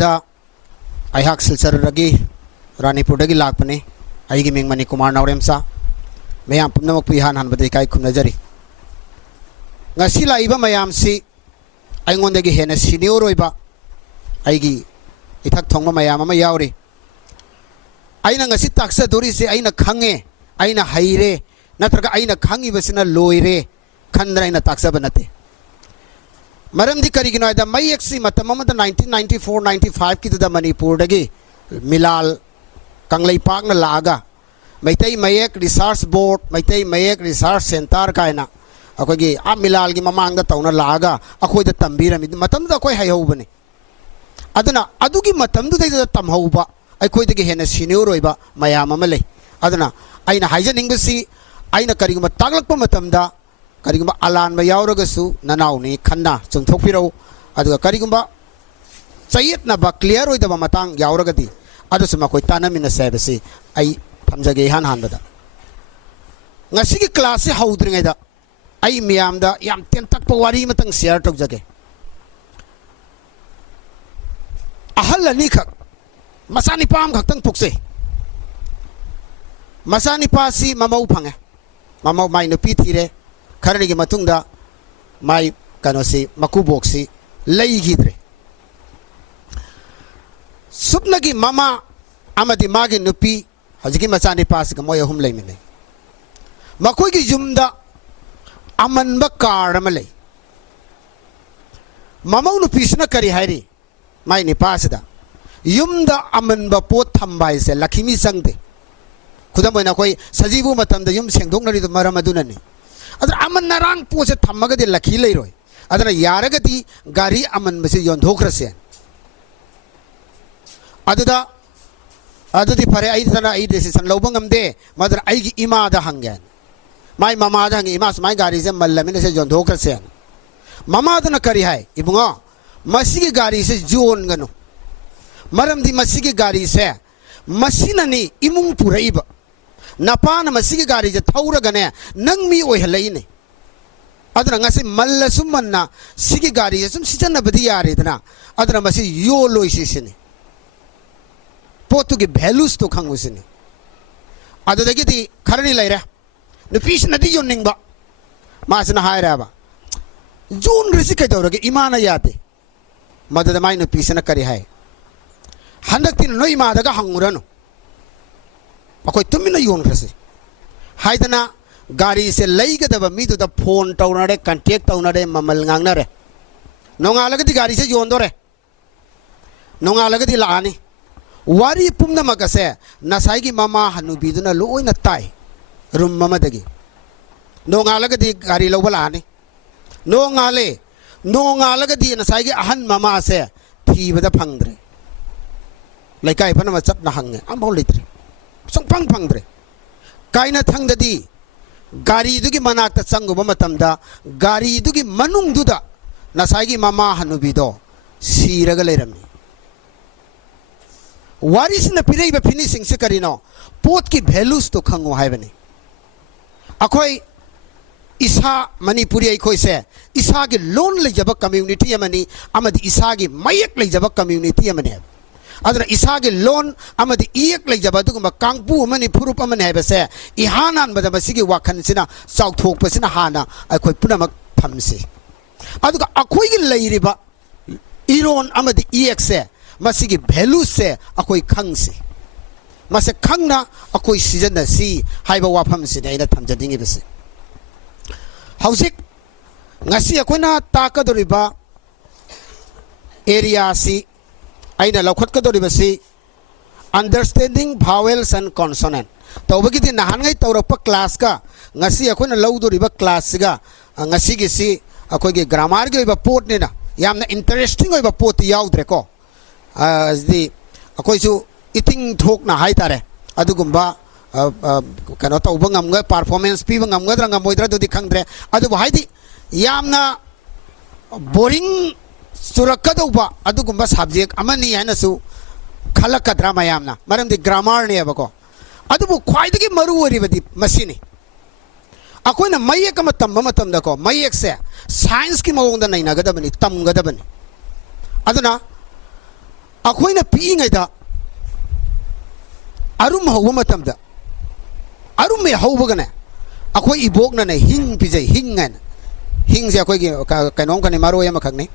अहमदा अहाक सिलचरगी रानीपुरदगी लापने अगी Ming money Kumar नौरेमसा ma'am पुनमक पिहान हनबदे काय खुमनजरी ngasi laiba mayam si aingondagi hena senior oiba aigi ithak thongma mayam ama yauri aina ngasi taksa dori se aina khange aina haire natraga aina khangi basina loire khandra aina taksa banate maramdi karigino da mayeksi matamama da 1994 95 ki da manipur dagi milal kanglai pak na laga maitai mayek research board maitai mayek research center kaina अखोगी आ मिलाल की ममांग दा तौना लागा अखोई दा तंबीरमी मतम दा कोई हायौबने अदना अदुगी मतम दु दा तमहौबा अखोई दगी हेना सीनियर ओइबा मयाम अमा लै अदना आइना हाइजनिंगबसी आइना करिगुम तागलकप मतम दा करिगुम अलान मा यावरगसु ननाउनी खन्ना चुमथोकपिरौ अदुगा करिगुम चयेतना बा क्लियर ओइदबा मतांग यावरगदी अदुसु मखोई तानमिना सेबसी आई थमजगे हान हानबदा ngasi क्लास से हौद्रिङैदा आई मियाम दा याम तेन तक पवारी मतंग शेयर तक जगे अहल अनी खक मसानी पाम खक तंग पुकसे मसानी पासी ममौ फंगे ममौ माई नुपी थीरे खरनी की मतुंग दा माई कनोसी मकु बोक्सी लई गिद्रे सुपना की मामा अमदी मागी नुपी हजकी मसानी पासी का मोय हुम लई मिने मकोई की जुमदा अमन कार ममौ नुपीसना करी हायरी माई निपासदा युमदा अमन पोत थम्बाइसे लखिमी संगदे खुदम ओइना कोई सजीबु मतम दा युम सेंगदोंगनरी मरम अदुननी अदर अमन नरांग पोसे थम्मगदे लखी लेरोय अदना यारगदी गारी अमन बसे योंधोखरसे अदुदा अदुदी फरे आई तना आई डिसीजन लौबंगमदे मदर आईगी इमादा हंगयान माई मामा दंगी इमास माई गाड़ी से मल्लमिन से जोंधोकर से मामा दन करी है इबुंगो मसी की गाड़ी से जोन गनो मरम दी मसी की गाड़ी से मसीननी इमुंग पुरैब नपान मसी की गाड़ी से थौर गने नंग मी ओहलई ने अदर ngasi मल्ल सुमन्ना सिगी गाड़ी से सुम सिजन बदी यारे दना अदर मसी यो लोइसी सिने पोतु की वैल्यूज तो खंगु सिने अदर दगी दी खरनी लैरा नुपीस नदी योनिंगबा मासना हायराबा जून रिसी कदौरगे इमाना याते मदद माई नुपीसना करी हाय हंदक्तिन नो इमादगा हंगुरनु अकोई तुमिना योन रसे हायदना गाड़ी से लईगदबा मीदुदा फोन तौनारे कांटेक्ट तौनारे ममल ngangnare नोंगालगदी गाड़ी से योंदोरे नोंगालगदी लानी वारी पुमना मगसे नसाईगी मामा हनुबीदुना लोइना ताई रूम ममदगी नोंगालगदी गाड़ी लौबलानी नोंगालगदी नसाईगी अहन मामा से थीबदा फंगद्रे लैकाय फन मचपना हंगे अमबौ लेत्रे संफंग फंगद्रे कायना थंगददी गाड़ी दुगी मनाक्ता चंगुबा मतमदा गाड़ी दुगी मनुंगदुदा नसाईगी मामा हनुबीदो सीरगा लेरमनी वारिसना पिरेबा फिनिशिंग से करिनो पोत की वैल्यूज तो खंगो हायबनी अखोई इसा मणिपुरी अखोई से इसा के लोन लेजब कम्युनिटी अमनी अमदी इसा की मयक लेजब कम्युनिटी अमने अदर इसा के लोन अमदी इयक लेजब दुगुम कांगपु अमनी फुरुप अमने हैबसे इहानान बदा मसिगी वाखनसिना चाउथोकपसिना हाना अखोई पुनमक थमसे अदुगा अखोई की लेरिबा इरोन अमदी इयक से मसिगी वैल्यू से अखोई खंगसे मसे खंगना अखोई सीजन सी हाइबा वाफम से नैना थमजदिंगे बसे हौजिक ngasi अखोइना ताकदोरिबा एरिया सी आइना लौखटकदोरिबसी अंडरस्टैंडिंग vowels and consonant तौबगिदि नहानगै तौरप क्लास का ngasi अखोइना लौदोरिबा क्लास सिगा ngasi गिसी अखोइगे ग्रामर गे ओइबा पोट नेना यामना इंटरेस्टिंग ओइबा पोट याउद्रे को अजदि अखोइसु इटिंग थोक ना हाई तारे अदुगुम्बा कनो तौबा ngamga परफॉर्मेंस पीबा ngamgadra ngamoidra dudi khangdre adu haidi yamna boring surakadauba adugumba subject amani haina su khalakadra mayamna maramdi grammar ne abako adubu khwaidagi maru oribadi masini akoina mayek ama tamba matamda ko mayek se science ki mawongda nainagadabani tamgadabani aduna अखोइना पीइङैदा अरुम हौबा मतमदा अरुम मे हौबगने अखोइ इबोकनने हिंग पिजै हिंग हैन हिंग से अखोइ कैनोम कने मारोय अमा खंगने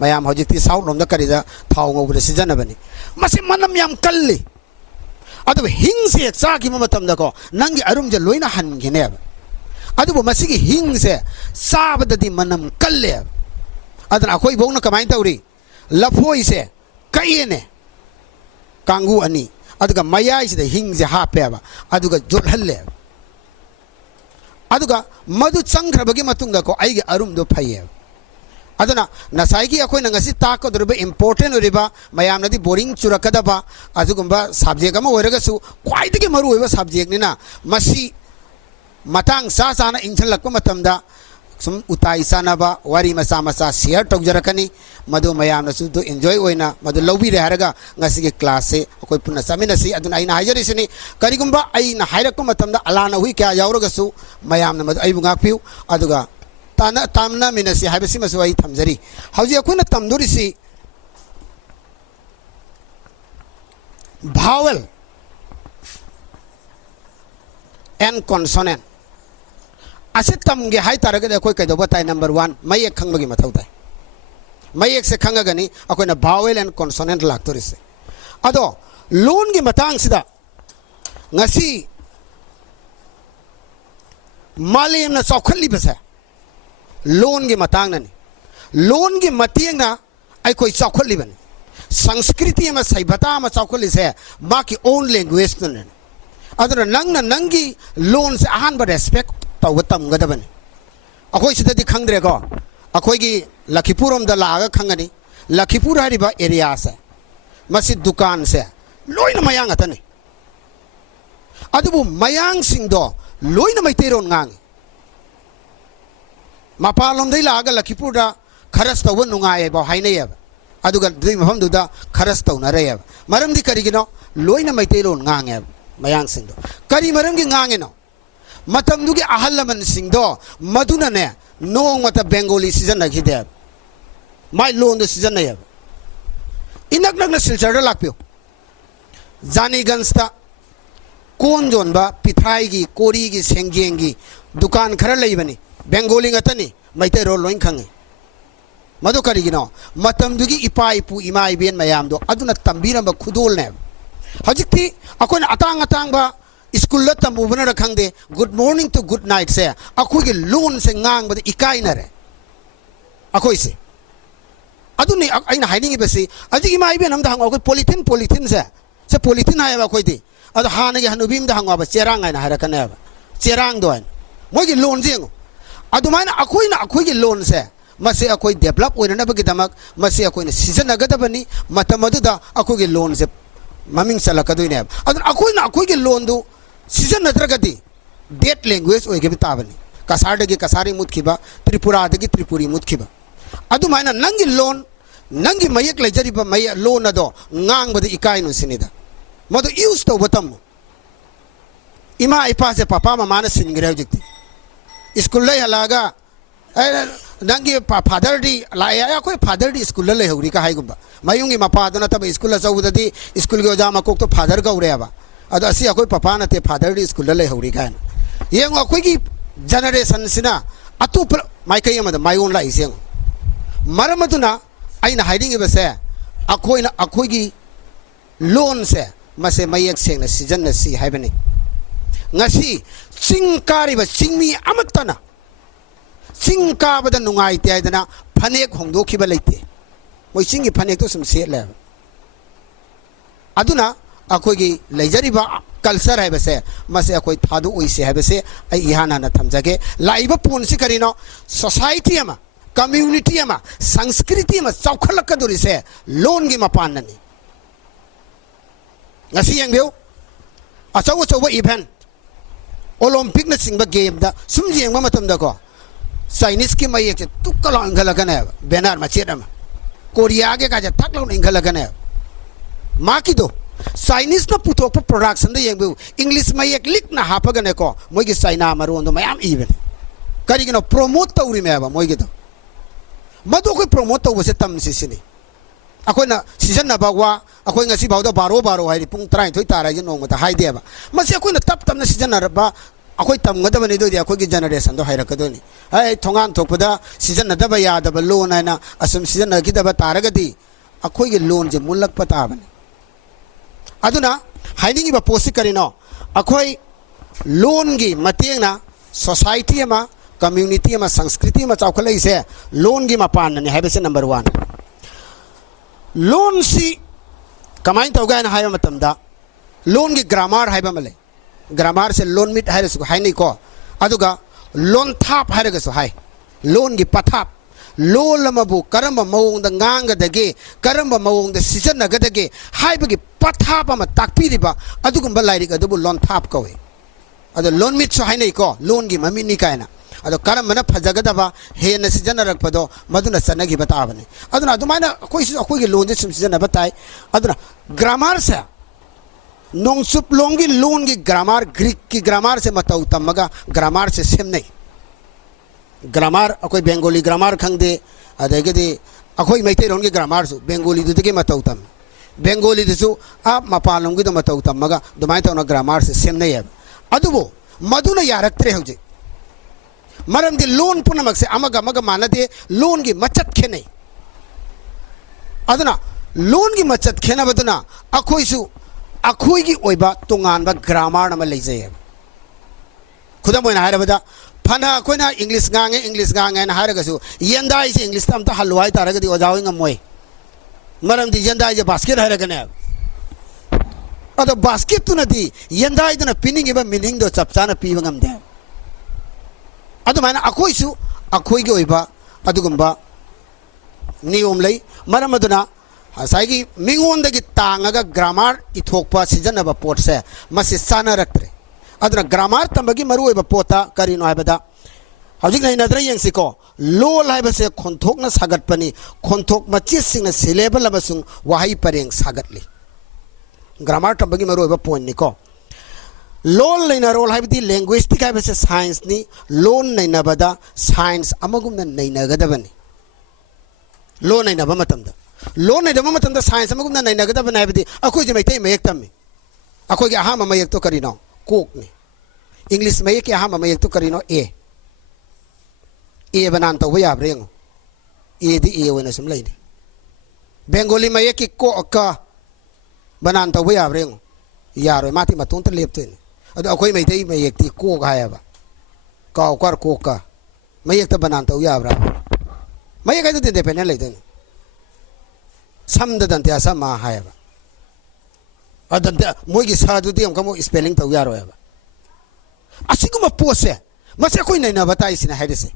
मयाम हौजिकति south रोमदा करिदा थाव ngौबदे सिजनबनी मसे मनम याम कल्ली अदु हिंग से चाकी मतमदा को नंगी अरुम जे लोइना हनगिने अदु मसिगी हिंग से साबददी मनम कल्ले अदन अखोइ बोगना कमाइन तौरी लफोइ से कइने कांगू अनि अदुगा मयाइ से हिंग से हापेबा अदुगा जोलहल्ले अदुगा मधु चंग्रबगी मतुंगा को आइगे अरुम दो फैये अदना नसाइगी अखोइ नंगसी ताको दरबे इंपोर्टेंट ओरिबा मयामनदी बोरिंग चुरकदबा अजुगुंबा सब्जेक्ट अमा ओइरगसु क्वाइदगी मरु ओइबा सब्जेक्ट निना मसी मतंग सा साना इंछलक्पा मतमदा सुम उताई सानाबा वारी मसा मसा शेयर तौजरकनी मधु मयामनसु दो एंजॉय ओइना मधु लौबी रे हरगा ngasiगी क्लास से अखोइ पुना समिनसी अदुना आइना हाइजरिसनी करिगुंबा आइना हाइरक्पा मतमदा अलाना हुई क्या यावरगसु मयामना मधु आइबु गापिउ अदुगा ताना तामना मिनसी हाइबसी मसु आई थमजरी हौजी अखोइना तमदुरिसी vowel and consonant असे तमगे हाई तारगदे अखोइ कैदोबा ताई नंबर 1 मयेक खंगबगी मथौ ताई मयेक से खंगगनी अखोइना vowel and consonant लाक्तोरिसे अदो लोन गी मतंग सिदा ngasi मालेमना चौखली बसे लोन गी मतंग ननी लोन गी मतियंगना अखोइ चौखली बनी संस्कृति में सभ्यता में चौखली से बाकी ओन लैंग्वेज ने अदर नंगना नंगी लोन से अहान बा रेस्पेक्ट तब तमगदबनी अखोइ सिददी खंगद्रेको अखोइगी लखीपुरम द लागा खंगनी लखीपुर हरिबा एरिया से मसी दुकान से लोइन मयांग अतनी अदुबु मयांग सिंगदो लोइन मैतेरोन ngangi मपालोम दै लागा लखीपुर दा खरस तव नुंगाए बा हाइनेय अदुगा दै मफम दुदा खरस तौनरे मरमदी करिगिनो लोइन मैतेरोन ngange मयांग सिंगदो करी मरमगी ngange नो मतमदुगी अहल लमन सिंगदो मदुनने नोंग मत बेंगोली सीजन नखिदे माय लोन द सीजन नय इनक नक सिलचर लाक्पियो जानीगंजता कोन जोनबा पिथाईगी कोरीगी सेंगजेंगी दुकान खरा लैबनी बेंगोली गतनी मैते रो लोइन खंगे मदु करिगिनो मतमदुगी इपा इपु इमा इबेन मयामदो अदुना तंबीरम खुदोलने हजिकती अकोन अतांग अतांग स्कूल तमुबन रखंदे good morning to good night से अखोई लोन से ngang बद इकाइनरे अखोई से अदुनी आइना हाइनिंग बसी अजि इमा इबेन हमदा हंग अखोई पॉलिथिन से पॉलिथिन हाय अखोई दि अद हानगे हनुबीम दा हंग अब चेरांग आइना हरकने अब चेरांग दोन मोगी लोन जेंग अदुमाइना अखोई लोन से मसे अखोई डेवलप ओइनबगी दमक मसे अखोई सीजन नगदबनी मतमदुदा अखोई लोन से ममिंग चलकदुइने अदन अखोई लोन दु सीजन नत्रगदी डेट लैंग्वेज ओइगे ताबनी कसारदगी कसारी मुतखिबा त्रिपुरादगी त्रिपुरी मुतखिबा अदुमाइना नंगी लोन नंगी मयक लेजरिबा मय लोन अदो ngangbद इकाइनु सिनिदा मदु यूज तो बतम इमा इपा से पापा मामा ने सिंगरे जिकती स्कूल ले हलागा नंगी फादर डी लाया कोई फादर डी स्कूल ले हौरी का हाइगुबा मयुंगी मपा दना तब स्कूल चौददी स्कूल के ओजा मकोक तो फादर गौरेबा अद असि अखोई पपा नते फादर डी स्कूल ले हौरी का येंग अखोई जनरेशन सिना अतुप माइकई अमद मायोन ला इसेंग मरमदुना आइना हाइडिंग बसे अखोई लोन से मसे मयक सेंगना सीजन न सी हाइबनी ngasi चिंकारिब चिंगमी अमतना चिंकाबद नुंगाइते आइदना फनेक होंदोखिबा लेते मोइ चिंगी फनेक तो सम सेले अदुना अखोगी लेजरिबा कल्चर हाइबसे मसे अखोई थादु ओइसे हाइबसे आई इहाना न थमजगे लाइबा पोनसि करिनो सोसाइटी अमा कम्युनिटी अमा संस्कृति अमा चौखलकदुरिसे लोन गी मपाननी ngasi yengbew achaw event Olympic न सिंग गेम दा सुम जेंग मतम दा को चाइनीज की मयक से तुकला इंगलगने बैनर मचेदम कोरिया के का थकलो इंगलगने माकी दो चाइनीज न पुथोप प्रोडक्शन द येंबु इंग्लिश मयक लिक न हापगने को मोगी चाइना मरोन दो मयाम इवन करिगनो प्रोमोट तौरी मेबा मोगी दो मदो को प्रोमोट तो वसे तम सिसिनी ꯑꯩꯈꯣꯏꯅ ꯁꯤꯖꯤꯟꯅꯕ ꯋꯥ ꯑꯩꯈꯣꯏ ꯉꯁꯤ ꯐꯥꯎꯗ ꯕꯥꯔꯣ ꯕꯥꯔꯣ ꯍꯥꯏꯗꯤ ꯄꯨꯡ 12 ꯇꯥꯔꯥꯏꯁꯦ ꯅꯣꯡꯃꯗ ꯍꯥꯏꯗꯦꯕ ꯃꯁꯤ ꯑꯩꯈꯣꯏꯅ ꯇꯞ ꯇꯞꯅ ꯁꯤꯖꯤꯟꯅꯔꯕ ꯑꯩꯈꯣꯏ ꯇꯝꯒꯗꯕꯅꯤ ꯑꯗꯨꯗꯤ ꯑꯩꯈꯣꯏꯒꯤ ꯖꯦꯅꯦꯔꯦꯁꯟꯗꯣ ꯍꯩꯔꯛꯀꯗꯣꯏꯅꯤ ꯍꯥꯏ ꯊꯣꯡꯒꯥꯟ ꯊꯣꯛꯄꯗ ꯁꯤꯖꯤꯟꯅꯗꯕ ꯌꯥꯗꯕ ꯂꯣꯟ ꯍꯥꯏꯅ ꯑꯁꯨꯝ ꯁꯤꯖꯤꯟꯅꯈꯤꯗꯕ ꯇꯥꯔꯒꯗꯤ ꯑꯩꯈꯣꯏꯒꯤ ꯂꯣꯟꯁꯦ ꯃꯨꯜꯂꯛꯄ ꯇꯥꯕꯅꯤ ꯑꯗꯨꯅ ꯍꯥꯏꯅꯤꯡꯉꯤꯕ ꯄꯣꯠꯁꯤ ꯀꯔꯤꯅꯣ ꯑꯩꯈꯣꯏ ꯂꯣꯟꯒꯤ ꯃꯇꯦꯡꯅ ꯁꯣꯁꯥꯏꯇꯤ ꯑꯃ ꯀꯝꯃ꯭ꯌꯨꯅꯤꯇꯤ ꯑꯃ ꯁꯪꯁꯀ꯭ꯔꯤꯇꯤ ꯑꯃ ꯆꯥꯎꯈꯠꯂꯛꯏꯁꯦ ꯂꯣꯟꯒꯤ ꯃꯄꯥꯟꯅꯅꯤ ꯍꯥꯏꯕꯁꯦ ꯅꯝꯕꯔ 1 ꯂꯣꯟꯁꯤ ꯀꯃꯥꯏꯅ ꯇꯧꯒꯦ ꯍꯥꯏꯅ ꯍꯥꯏꯕ ꯃꯇꯝꯗ ꯂꯣꯟꯒꯤ ꯒ꯭ꯔꯥꯃꯥꯔ ꯍꯥꯏꯕ ꯑꯃ ꯂꯩ ꯒ꯭ꯔꯥꯃꯥꯔꯁꯦ ꯂꯣꯟ ꯃꯤꯠ ꯍꯥꯏꯔꯁꯨ ꯍꯥꯏꯅꯩꯀꯣ ꯑꯗꯨꯒ ꯂꯣꯟ ꯊꯥꯞ ꯍꯥꯏꯔꯒꯁꯨ ꯍꯥꯏ ꯂꯣꯟꯒꯤ ꯄꯊꯥꯞ ꯂꯣꯟ ꯑꯃꯕꯨ ꯀꯔꯝꯕ ꯃꯑꯣꯡꯗ ꯉꯥꯡꯒꯗꯒꯦ ꯀꯔꯝꯕ ꯃꯑꯣꯡꯗ ꯁꯤꯖꯤꯟꯅꯒꯗꯒꯦ ꯍꯥꯏꯕꯒꯤ ꯄꯊꯥꯞ ꯑꯃ ꯇꯥꯛꯄꯤꯔꯤꯕ ꯑꯗꯨꯒꯨꯝꯕ ꯂꯥꯏꯔꯤꯛ ꯑꯗꯨꯕꯨ ꯂꯣꯟ ꯊꯥꯞ ꯀꯧꯏ ꯑꯗꯣ ꯂꯣꯟ ꯃꯤꯠꯁꯨ ꯍꯥꯏꯅꯩꯀꯣ ꯂꯣꯟꯒꯤ ꯃꯃꯤꯠꯅꯤ ꯀꯥꯏꯅ ꯑꯗꯣ ꯀꯔꯝꯕꯅ ꯐꯖꯒꯗꯕ ꯍꯦꯟꯅ ꯁꯤꯖꯤꯟꯅꯔꯛꯄꯗꯣ ꯃꯗꯨꯅ ꯆꯠꯅꯈꯤꯕ ꯇꯥꯕꯅꯤ ꯑꯗꯨꯅ ꯑꯗꯨꯃꯥꯏꯅ ꯑꯩꯈꯣꯏꯁꯨ ꯑꯩꯈꯣꯏꯒꯤ ꯂꯣꯟꯁꯦ ꯁꯨꯝ ꯁꯤꯖꯤꯟꯅꯕ ꯇꯥꯏ ꯑꯗꯨꯅ ꯒ꯭ꯔꯥꯃꯥꯔꯁꯦ ꯅꯣꯡꯆꯨꯞꯂꯣꯝꯒꯤ ꯂꯣꯟꯒꯤ ꯒ꯭ꯔꯥꯃꯥꯔ ꯒ꯭रीꯛꯀꯤ ꯒ꯭ꯔꯥꯃꯥꯔꯁꯦ ꯃꯇꯧ ꯇꯝꯃꯒ ꯒ꯭ꯔꯥꯃꯥꯔꯁꯦ ꯁꯦꯝꯅꯩ ꯒ꯭ꯔꯥꯃꯥꯔ ꯑꯩꯈꯣꯏ ꯕꯦꯡꯒꯣꯂꯤ ꯒ꯭ꯔꯥꯃꯥꯔ ꯈꯪꯗꯦ ꯑꯗꯒꯤꯗꯤ ꯑꯩꯈꯣꯏ ꯃꯩꯇꯩꯂꯣꯟꯒꯤ ꯒ꯭ꯔꯥꯃꯥꯔꯁꯨ ꯕꯦꯡꯒꯣꯂꯤꯗꯨꯗꯒꯤ ꯃꯇꯧ ꯇꯝꯃꯤ ꯕꯦꯡꯒꯣꯂꯤꯗꯁꯨ ꯃꯄꯥꯟꯂꯣꯝꯒꯤꯗ ꯃꯇꯧ ꯇꯝꯃꯒ ꯑꯗꯨꯃꯥꯏꯅ ꯇꯧꯅ ꯒ꯭ꯔꯥꯃꯥꯔꯁꯦ ꯁꯦꯝꯅꯩꯌꯦꯕ ꯑꯗꯨꯕꯨ ꯃꯗꯨꯅ ꯌꯥꯔꯛꯇ꯭ꯔꯦ ꯍꯧꯖꯤꯛ ꯃꯔꯝꯗꯤ ꯂꯣꯟ ꯄꯨꯝꯅꯃꯛꯁꯦ ꯑꯃꯒ ꯑꯃꯒ ꯃꯥꯟꯅꯗꯦ ꯂꯣꯟꯒꯤ ꯃꯆꯠ ꯈꯦꯠꯅꯩ ꯑꯗꯨꯅ ꯂꯣꯟꯒꯤ ꯃꯆꯠ ꯈꯦꯠꯅꯕꯗꯨꯅ ꯑꯩꯈꯣꯏꯁꯨ ꯑꯩꯈꯣꯏꯒꯤ ꯑꯣꯏꯕ ꯇꯣꯉꯥꯟꯕ ꯒ꯭ꯔꯥꯃꯥꯔ ꯑꯃ ꯂꯩꯖꯩꯌꯦꯕ ꯈꯨꯗꯝ ꯑꯣꯏꯅ ꯍꯥꯏꯔꯕꯗ ꯐꯅ ꯑꯩꯈꯣꯏꯅ ꯏꯪꯂꯤꯁ ꯉꯥꯡꯉꯦ ꯍꯥꯏꯅ ꯍꯥꯏꯔꯒꯁꯨ ꯌꯦꯟꯗꯥꯏꯁꯦ ꯏꯪꯂꯤꯁꯇ ꯑꯝꯇ ꯍꯜꯂꯨ ꯍꯥꯏꯇꯥꯔꯒꯗꯤ ꯑꯣꯖꯥ ꯍꯣꯏ ꯉꯝꯃꯣꯏ ꯃꯔꯝꯗꯤ ꯌꯦꯟꯗꯥꯏꯁꯦ ꯕꯥꯁꯀꯦꯠ ꯍꯥꯏꯔꯒꯅꯦꯕ ꯑꯗꯣ ꯕꯥꯁꯀꯦꯠꯇꯨꯅꯗꯤ ꯌꯦꯟꯗꯥꯏꯗꯨꯅ ꯄꯤꯅꯤꯡꯉꯤꯕ ꯃꯤꯅꯤꯡꯗꯣ ꯆꯞ ꯆꯥꯅ ꯄꯤꯕ ꯉꯝꯗꯦ ꯑꯗꯨꯃꯥꯏꯅ ꯑꯩꯈꯣꯏꯁꯨ ꯑꯩꯈꯣꯏꯒꯤ ꯑꯣꯏꯕ ꯑꯗꯨꯒꯨꯝꯕ ꯅꯤꯌꯣꯝ ꯂꯩ ꯃꯔꯝ ꯑꯗꯨꯅ ꯉꯁꯥꯏꯒꯤ ꯃꯤꯉꯣꯟꯗꯒꯤ ꯇꯥꯡꯉꯒ ꯒ꯭ꯔꯥꯃꯥꯔ ꯏꯊꯣꯛꯄ ꯁꯤꯖꯤꯟꯅꯕ ꯄꯣꯠꯁꯦ ꯃꯁꯤ ꯆꯥꯅꯔꯛꯇ꯭ꯔꯦ ꯑꯗꯨꯅ ꯒ꯭ꯔꯥꯃꯥꯔ ꯇꯝꯕꯒꯤ ꯃꯔꯨꯑꯣꯏꯕ ꯄꯣꯠꯇ ꯀꯔꯤꯅꯣ ꯍꯥꯏꯕꯗ ꯍꯧꯖꯤꯛ ꯅꯩꯅꯗ꯭ꯔ ꯌꯦꯡꯁꯤꯀꯣ ꯂꯣꯜ ꯍꯥꯏꯕꯁꯦ ꯈꯣꯟꯊꯣꯛꯅ ꯁꯥꯒꯠꯄꯅꯤ ꯈꯣꯟꯊꯣꯛ ꯃꯆꯦꯠꯁꯤꯡꯅ ꯁꯤꯂꯦꯕꯜ ꯑꯃꯁꯨꯡ ꯋꯥꯍꯩ ꯄꯔꯦꯡ ꯁꯥꯒꯠꯂꯤ ꯒ꯭ꯔꯥꯃꯥꯔ ꯇꯝꯕꯒꯤ ꯃꯔꯨꯑꯣꯏꯕ ꯄꯣꯏꯟꯠꯅꯤꯀꯣ ꯂꯣꯟ ꯂꯩꯅꯔꯣꯜ ꯍꯥꯏꯕꯗꯤ ꯂꯦꯡꯒ꯭ꯋꯦꯖꯇꯤꯛ ꯍꯥꯏꯕꯁꯦ ꯁꯥꯏꯟꯁꯅꯤ ꯂꯣꯟ ꯅꯩꯅꯕꯗ ꯁꯥꯏꯟꯁ ꯑꯃꯒꯨꯝꯅ ꯅꯩꯅꯒꯗꯕꯅꯤ ꯂꯣꯟ ꯅꯩꯅꯕ ꯃꯇꯝꯗ ꯁꯥꯏꯟꯁ ꯑꯃꯒꯨꯝꯅ ꯅꯩꯅꯒꯗꯕꯅꯤ ꯍꯥꯏꯕꯗꯤ ꯑꯩꯈꯣꯏꯁꯦ ꯃꯩꯇꯩ ꯃꯌꯦꯛ ꯇꯝꯃꯤ ꯑꯩꯈꯣꯏꯒꯤ ꯑꯍꯥꯟꯕ ꯃꯌꯦꯛꯇꯣ ꯀꯔꯤꯅോ ꯀꯣꯛꯅꯤ ꯏꯪꯂꯤꯁ ꯃꯌꯦꯛꯀꯤ ꯑꯍꯥꯟꯕ ꯃꯌꯦꯛꯇꯣ ꯀꯔꯤꯅꯣ ꯑꯦ ꯕꯅꯥꯟ ꯇꯧꯕ ꯌꯥꯕ꯭ꯔꯥ ꯌꯦꯡꯉꯣ ꯑꯦꯗꯤ ꯑꯦ ꯑꯣꯏꯅ ꯁꯨꯝ ꯂꯩꯅꯤ ꯕꯦꯡꯒꯣꯂꯤ ꯃꯌꯦꯛꯀꯤ ꯀ ꯕꯅꯥꯟ ꯇꯧꯕ ꯌꯥꯕ꯭ꯔꯥ ꯌꯦꯡꯉꯣ ꯌꯥꯔꯣꯏ ꯃꯥꯗꯤ ꯃꯇꯣꯝꯇ ꯂꯦꯞꯇꯣꯏꯅꯤ ꯑꯗꯣ ꯑꯩꯈꯣꯏ ꯃꯩꯇꯩ ꯃꯌꯦꯛꯇꯤ ꯀꯣꯛ ꯍꯥꯏꯌꯦꯕ ꯀꯥꯎꯀꯔ ꯀꯣꯛꯀ ꯃꯌꯦꯛꯇ ꯕꯅꯥꯟ ꯇꯧ ꯌꯥꯕ꯭ꯔꯥ ꯃꯌꯦꯛ ꯍꯥꯏꯗꯨꯗꯤ ꯏꯟꯗꯤꯄꯦꯟꯗꯦꯟ ꯂꯩꯗꯣꯏꯅꯤ ꯁꯝꯗ ꯗꯟꯇ꯭ꯌꯥ ꯁꯝꯃ ꯍꯥꯏꯌꯦꯕ ꯃꯣꯏꯒꯤ ꯁꯥꯗꯨꯗꯤ ꯑꯃꯨꯛ ꯑꯃꯨꯛ ꯁ꯭ꯄꯦꯂꯤꯡ ꯇꯧ ꯌꯥꯔꯣꯏꯕ ꯑꯁꯤꯒꯨꯝꯕ ꯄꯣꯠꯁꯦ ꯃꯁꯤ ꯑꯩꯈꯣꯏ ꯅꯩꯅꯕ ꯇꯥꯏꯁꯤꯅ ꯍꯥꯏꯔꯤꯁꯦ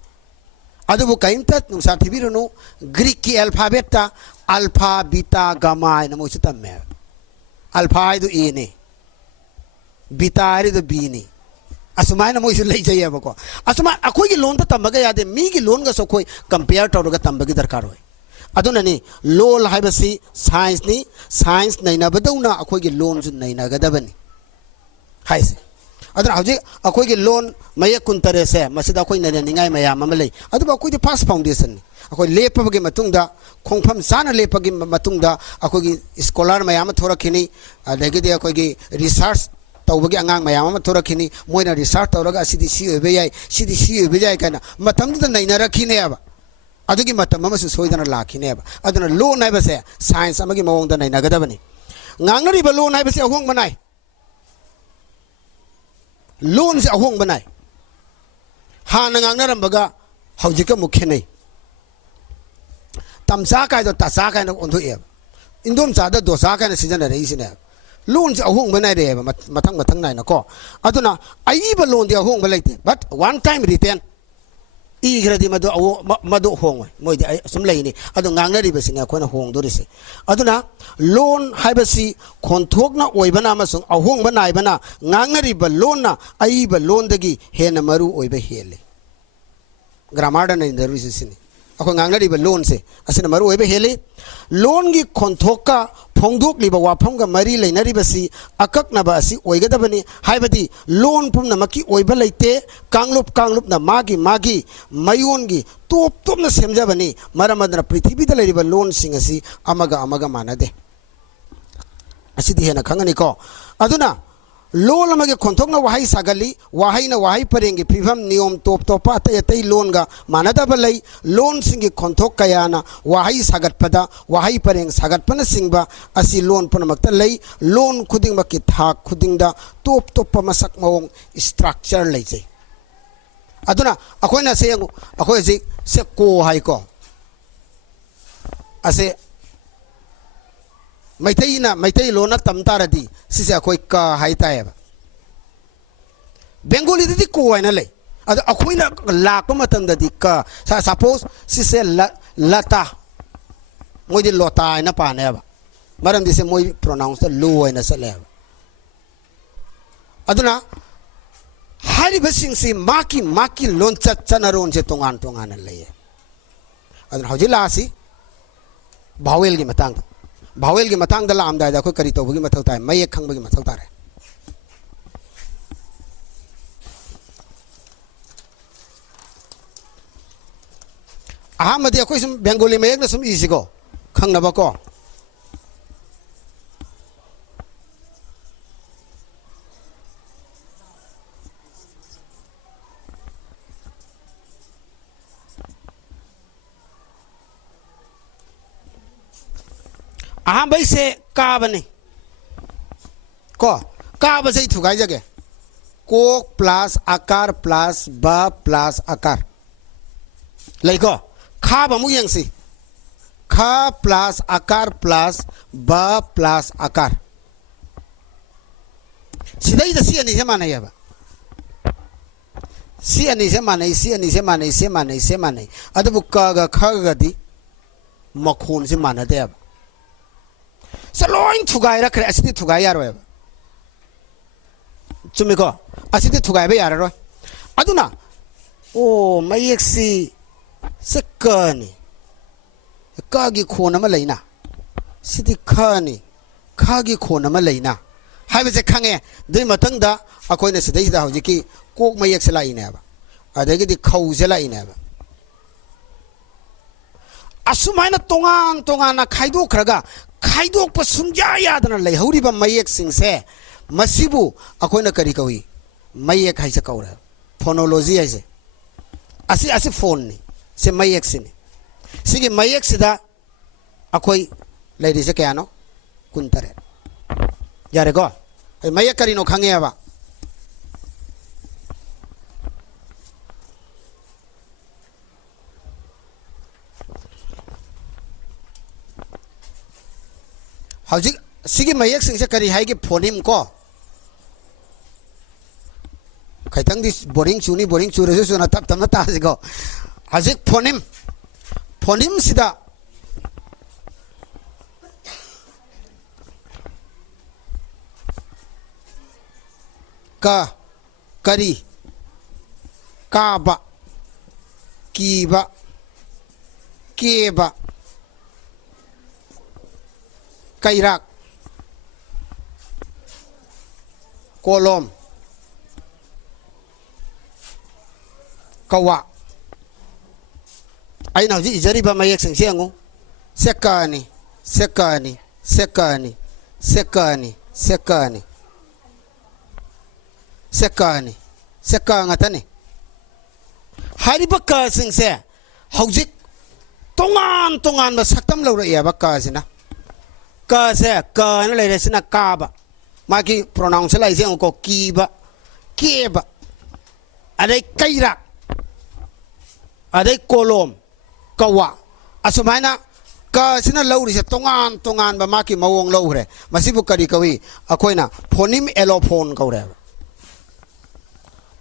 ꯑꯗꯨꯕꯨ ꯀꯔꯤꯝꯇ ꯅꯨꯡꯁꯥ ꯊꯤꯕꯤꯔꯨꯅꯨ ꯒ꯭रीꯛꯀꯤ ꯑꯦꯜꯐꯥꯕꯦꯠꯇ ꯑꯜꯐꯥ ꯕꯤꯇꯥ ꯒꯥꯃꯥ ꯍꯥꯏꯅ ꯃꯣꯏꯁꯨ ꯇꯝꯃꯦꯕ ꯑꯜꯐꯥ ꯍꯥꯏꯗꯨ ꯑꯦꯅꯤ ꯕꯤꯇꯥ ꯍꯥꯏꯔꯤꯗꯨ ꯕꯤꯅꯤ ꯑꯁꯨꯃꯥꯏꯅ ꯃꯣꯏꯁꯨ ꯂꯩꯖꯩꯌꯦꯕꯀꯣ ꯑꯁꯨꯃꯥꯏꯅ ꯑꯩꯈꯣꯏꯒꯤ ꯂꯣꯟꯗ ꯇꯝꯕꯒ ꯌꯥꯗꯦ ꯃꯤꯒꯤ ꯂꯣꯟꯒꯁꯨ ꯑꯩꯈꯣꯏ ꯀꯝꯄꯤꯌꯔ ꯇꯧꯔꯒ ꯇꯝꯕꯒꯤ ꯗꯔꯀꯥꯔ ꯑꯣꯏ ꯑꯗꯨꯅꯅꯤ ꯂꯣꯜ ꯍꯥꯏꯕꯁꯤ ꯁꯥꯏꯟꯁꯅꯤ ꯁꯥꯏꯟꯁ ꯅꯩꯅꯕꯗꯧꯅ ꯑꯩꯈꯣꯏꯒꯤ ꯂꯣꯟꯁꯨ ꯅꯩꯅꯒꯗꯕꯅꯤ ꯍꯥꯏꯁꯦ ꯑꯗꯨꯅ ꯍꯧꯖꯤꯛ ꯑꯩꯈꯣꯏꯒꯤ ꯂꯣꯟ ꯃꯌꯦꯛ 13ꯁꯦ ꯃꯁꯤꯗ ꯑꯩꯈꯣꯏ ꯅꯩꯅꯅꯤꯡꯉꯥꯏ ꯃꯌꯥꯝ ꯑꯃ ꯂꯩ ꯑꯗꯨꯕꯨ ꯑꯩꯈꯣꯏꯗꯤ ꯐꯥꯁ ꯐꯥꯎꯟꯗꯦꯁꯟꯅꯤ ꯑꯩꯈꯣꯏ ꯂꯦꯞꯄꯕꯒꯤ ꯃꯇꯨꯡꯗ ꯈꯣꯡꯐꯝ ꯆꯥꯅ ꯂꯦꯞꯄꯒꯤ ꯃꯇꯨꯡꯗ ꯑꯩꯈꯣꯏꯒꯤ ꯁ꯭ꯀꯣꯂꯔ ꯃꯌꯥꯝ ꯑꯃ ꯊꯣꯔꯛꯈꯤꯅꯤ ꯑꯗꯒꯤꯗꯤ ꯑꯩꯈꯣꯏꯒꯤ ꯔꯤꯁꯥꯔꯆ ꯇꯧꯕꯒꯤ ꯑꯉꯥꯡ ꯃꯌꯥꯝ ꯑꯃ ꯊꯣꯔꯛꯈꯤꯅꯤ ꯃꯣꯏꯅ ꯔꯤꯁꯥꯔꯆ ꯇꯧꯔꯒ ꯑꯁꯤꯗꯤ ꯁꯤ ꯑꯣꯏꯕ ꯌꯥꯏ ꯁꯤꯗꯤ ꯁꯤ ꯑꯣꯏꯕ ꯌꯥꯏ ꯀꯥꯏꯅ ꯃꯇꯝꯗꯨꯗ ꯅꯩꯅꯔꯛꯈꯤꯅꯦꯕ ꯑꯗꯨꯒꯤ ꯃꯇꯝ ꯑꯃꯁꯨ ꯁꯣꯏꯗꯅ ꯂꯥꯛꯈꯤꯅꯦꯕ ꯑꯗꯨꯅ ꯂꯣꯟ ꯍꯥꯏꯕꯁꯦ ꯁꯥꯏꯟꯁ ꯑꯃꯒꯤ ꯃꯑꯣꯡꯗ ꯅꯩꯅꯒꯗꯕꯅꯤ ꯉꯥꯡꯅꯔꯤꯕ ꯂꯣꯟ ꯍꯥꯏꯕꯁꯤ ꯑꯍꯣꯡꯕ ꯅꯥꯏ ꯂꯣꯟꯁꯦ ꯑꯍꯣꯡꯕ ꯅꯥꯏ ꯍꯥꯟꯅ ꯉꯥꯡꯅꯔꯝꯕꯒ ꯍꯧꯖꯤꯛꯀ ꯑꯃꯨꯛ ꯈꯦꯠꯅꯩ ꯇꯝꯆꯥ ꯀꯥꯏꯗꯣ ꯇꯥꯆꯥ ꯀꯥꯏꯅ ꯑꯣꯟꯊꯣꯛꯑꯦꯕ ꯏꯟꯗꯣꯝꯆꯥꯗ ꯗꯣꯆꯥ ꯀꯥꯏꯅ ꯁꯤꯖꯤꯟꯅꯔꯛꯏꯁꯤꯅꯦꯕ ꯂꯣꯟꯁꯦ ꯑꯍꯣꯡꯕ ꯅꯥꯏꯔꯛꯑꯦꯕ ꯃꯊꯪ ꯅꯥꯏꯅꯀꯣ ꯑꯗꯨꯅ ꯑꯏꯕ ꯂꯣꯟꯗꯤ ꯑꯍꯣꯡꯕ ꯂꯩꯇꯦ ꯕꯠ ꯋꯥꯟ ꯇꯥꯏꯝ ꯔꯤꯇꯦꯟ ꯏꯈ꯭ꯔꯗꯤ ꯃꯗꯨ ꯍꯣꯡꯉꯣꯏ ꯃꯣꯏꯗꯤ ꯑꯁꯨꯝ ꯂꯩꯅꯤ ꯑꯗꯨ ꯉꯥꯡꯅꯔꯤꯕꯁꯤꯅꯦ ꯑꯩꯈꯣꯏꯅ ꯍꯣꯡꯗꯣꯔꯤꯁꯦ ꯑꯗꯨꯅ ꯂꯣꯟ ꯍꯥꯏꯕꯁꯤ ꯈꯣꯟꯊꯣꯛꯅ ꯑꯣꯏꯕꯅ ꯑꯃꯁꯨꯡ ꯑꯍꯣꯡꯕ ꯅꯥꯏꯕꯅ ꯉꯥꯡꯅꯔꯤꯕ ꯂꯣꯟꯅ ꯑꯏꯕ ꯂꯣꯟꯗꯒꯤ ꯍꯦꯟꯅ ꯃꯔꯨ ꯑꯣꯏꯕ ꯍꯦꯜꯂꯤ ꯒ꯭ꯔꯥꯃꯥꯔꯗ ꯅꯩꯅꯔꯤꯁꯤ ꯁꯤꯅꯤ अखोई ngangnari ba loan se asina maru oibe hele loan gi khonthoka phongduk liba wafam ga mari leinari basi akak na ba asi oigadabani haibadi loan pumna maki oiba leite kanglup na magi mayon gi top na semjabani maramadna prithvi da leriba loan sing asi amaga manade asidi hena khangani ko aduna loan amage khonthokna wahai sagali wahai na wahai parengi phibam niyom top ata yatai loan ga manada balai loan singi khonthok kayana wahai sagat pada wahai pareng sagat pana singba asi loan panamakta lei loan khuding maki thak khuding da top masak mawong structure lei chei aduna akoina se akoi ji se ko hai ko ase maitai lona tamtaradi sise akoi ka haitaya bengali di ko aina lei ad akoina lakpa matamdadi ka suppose sise lata moi di lota aina pane ba maram dise moi pronounce the lo aina sale aduna hari basing si maki lon chanaron se tongan lei aduna hojila si bawel gi matang bawel gi matang da lam da ko kari to bugi mathau tai mai khang bugi mathau tare ahamadi ko sum bengali mai na sum isi ko khang na ba ko bai se ka bani ko ka ba sei thugai jage kok plus akar plus ba plus akar lai ko kha ba mu yang si kha plus akar plus ba plus akar sidai da si ani se manai ba si ani se manai adu ka ga kha ga di makhun se manade ba saloin thugai ra kre asiti thugai yaro ba chumi ko asiti thugai ba yaro aduna o mayeksi sekani ka gi khona ma leina siti khani kha gi khona ma leina haibe se khange dui matang da akoina sidai da hojiki kok mayek se lai ne ba adagi di khau se lai ne ba asumana tongan na khaido khraga खाइदोक पर सुंजा यादना लई हौरी बा मयेक सिंह से मसीबु अकोइना करी कवी मयेक हाइसे कौरा phonology हाइसे असी phone नि से मयेक सिने सिगे मयेक सिदा अकोइ लेडी से क्या नो कुंतरे यारे को मयेक करी नो खांगे आवा हौजिक सिगी मयेक सिंह से करी हाई के फोनिम को खैतंग दिस बोरिंग चुरे सुना तब तम ताज को हौजिक फोनिम सिदा का करी काबा कीबा केबा Kairak kolom kawa ai nào gì jari ba mayek sing siangu sekani sekanga tani hari bakka sing se hojik tongan ba saktam lo ra ya bakka sina ka se ka na le resina ka ba ma ki pronounce lai se ko ki ba ke ba adai kaira adai kolom kawa asumaina ka sina lo ri se tongan ba ma ki mawong lo re masibu kari kawi akoina phonim elophone ko re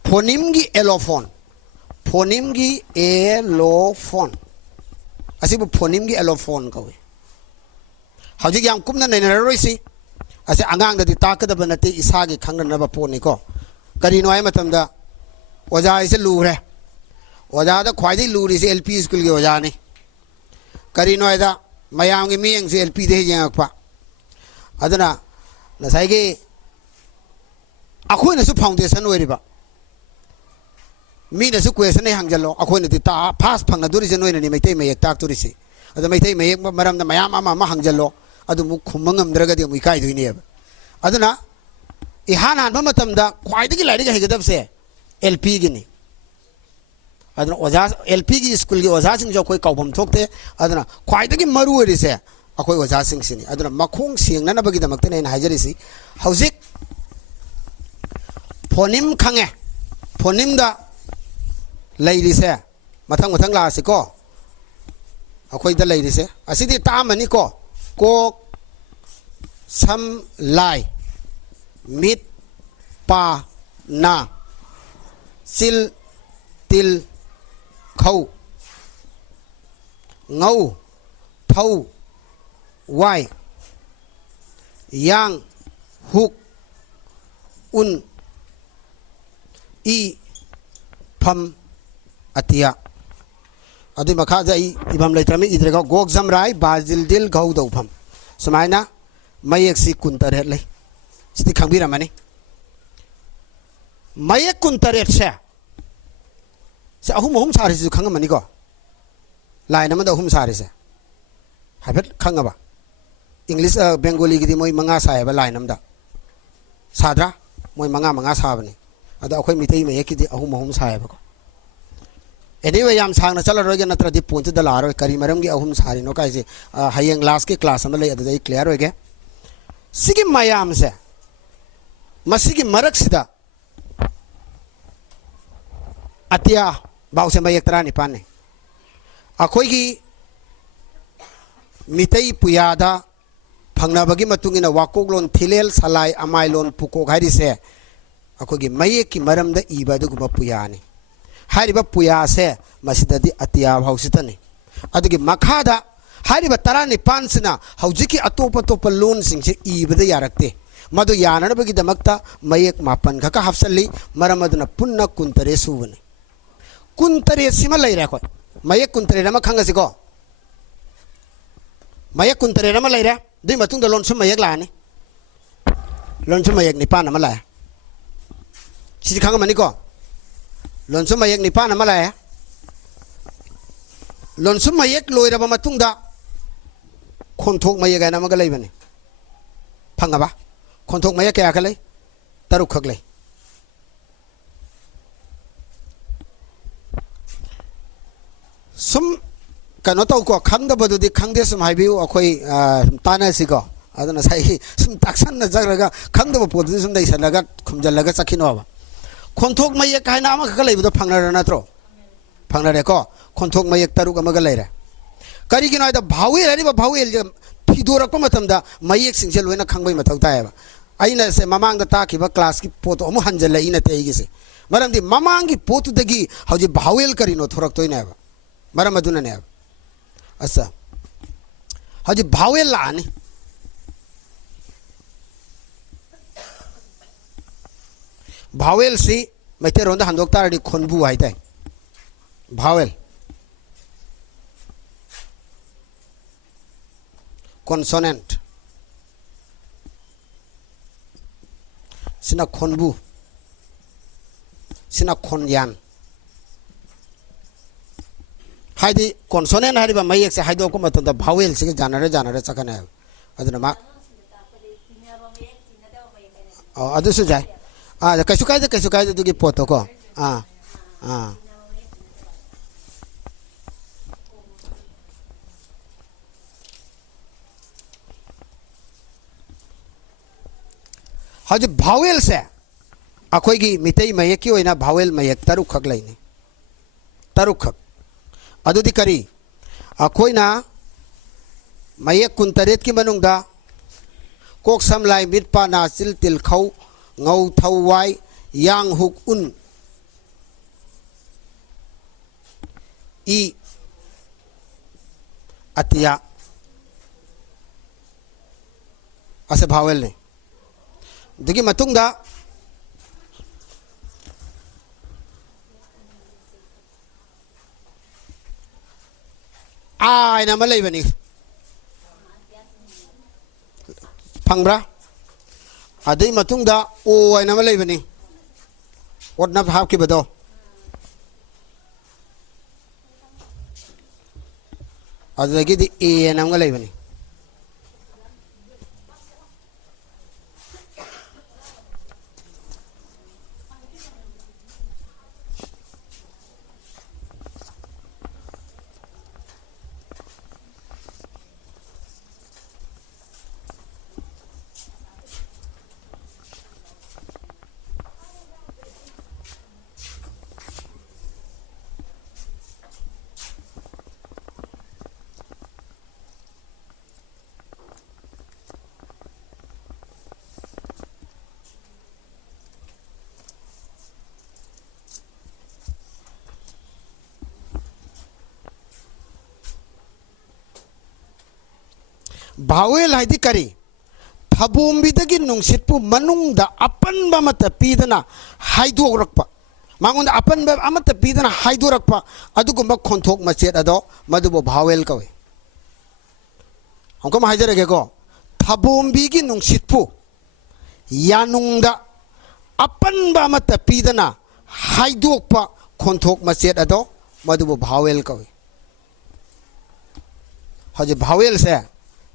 phonim gi elophone asibu phonim gi elophone kawi hauji yang kumna nei na roi si ase angang da di takada banati isagi khangna na ba poni ko kari no ai matam da oja ise lu re oja da khwai dei lu ri se lp school ge oja ni करीनो आयदा मयाम की मियंग से LP दे जेंगपा अदना नसाइगे अखोय नसु foundation ओरिबा मी नसु question ने हंगजलो अखोय नति ता fast फंगना दुरी जे नोयनी मैते मयक ताक तुरिसि अद मैते मयक मरम मयाम अमा हंगजलो अदु मु खुमंगमद्रगदि मु इकाय दुइने अदना इहान हान मतमदा ख्वाइदगी लाइरिग हेगदबसे एलपी गिनी अदना ओजा एलपी की स्कूल की ओजा सिंग जो कोई कौबम थोकते अदना ख्वाइदगी मरु ओरिसे अखोय ओजा सिंग सिनी अदना मखोंग सिंगननबगी दमकते ने हाइजरिसि हौजिक फोनिम खंगे फोनिम दा लैरिसे मथंग मथंग लासिको अखोय दा लैरिसे असिदि तामनी को सम लाई मिट पा ना सिल तिल खौ ngौ thâu वाई yang huk un i pham atia adu makha jai ibam leitrami idrega gok jamrai bazil dil gau dau pham sumaina mayek si kuntaret lei siti khangbira mani mayek kuntaret se ahum sari su khangamani ko line amada ahum sari se habet khangaba english bengali gi moi manga sai ba line amda sadra moi manga sabani ada akhoi mitei mayek gi ahum sai ba ko anyway yam sangna chala roge natra di point da laro kari maram gi ahum sari no kai se hayeng last ke class am le adai clear hoge sigi mayam se masigi marak sida atia बाउ से मयक तरा निपान ने अखोई की मितई पुयादा फंगनाबगी मतुंगिना वाकोगलोन थिलेल सलाई अमाइलोन पुको हारी से अखोई की मयक की मरम द इबा दुगुबा पुयानी हारिबा पुया से मसिददी अतिया भाउसितने अदुगी मखादा हारिबा तरा निपान सिना हौजिकी अतोप तोप लोन सिंगसे इबदा यारकते मदु याननबगी दमक्ता मयक मापन खका हफ्सली मरम अदुना पुन्ना कुंतरे सुवने कुंतरे सिमा लैरे को मयक कुंतरे रमा खंगसिको मयक कुंतरे रमा लैरे दुई मतुंग द लोनसु मयक लाने लोनसु मयक निपान नमा लाया सिजि खंगमनि को लोनसु मयक निपान नमा लाया लोनसु मयक लोइरबा मतुंग दा खोंथोक मयक गाना मगा लैबने फंगबा खोंथोक मयक क्या खलै तरुक खगलै सुम कनो तो को खंगदबदुदि खंगदे सुम हाइबिउ अखोई तानासिको अदना साइ सुम ताक्सन न जगरगा खंगदब पोदि सुम दैसलगा खुमजलगा चखिनोबा खोंथोक मयक कायना अमा खक लैबदो फंगनर नत्रो फंगनरे को खोंथोक मयक तरुक अमगा लैरे करिगिनो आइदा भावेल हरिबा भावेल फिदोरक मतमदा मयक सिंगसे लोइना खंगबै मथौ तायबा आइना से ममांग दा ताखिबा क्लास की पोतो अमु हंजलै इना तेगिसे मरमदि ममांगी पोतुदगी हौजि भावेल करिनो थोरक तोइनाबा मरम अदुना ने असा हजी भावेल लाने भावेल सी मैते रोंदा हंदोक्ता रडी खोनबु हाइताय भावेल कॉन्सोनेंट सिना खोनबु सिना खोनयान हाइदि कॉन्सोनेंट हारिबा मयक से हाइदो को मतदा भावेल से जानरे चकने अदना मा अदुसु जाय कैसु कायदे दुगी पोतो को हजि भावेल से अखोई की मितई मयक की ओइना भावेल मयक तरुक खक लैने तरुक खक अदुदि करी अखोइना मयक कुंतरेत की मनुंगदा कोक समलाई मिटपा नासिल तिलखौ ngौ thâu वाई yang huk un i atia ase भावेल ने दुगी मतुंगदा आयना मा लेबनी फंगब्रा अदई मतुंगदा ओ आयना मा लेबनी ओटना हाफ की बदो अदगी दी ए आयना मा लेबनी भावेल हाइदी करी थबोंबीदगी नुंसितपु मनुंगदा अपनबा मत पीदना हाइदोरक्पा मांगोंदा अपनबा अमत पीदना हाइदोरक्पा अदुगुंबा खोंथोक मचेत अदो मदुबो भावेल कवे हमको हाइजरगेको थबोंबीगी नुंसितपु यानुंगदा अपनबा मत पीदना हाइदोकपा खोंथोक मचेत अदो मदुबो भावेल कवे हजे भावेल से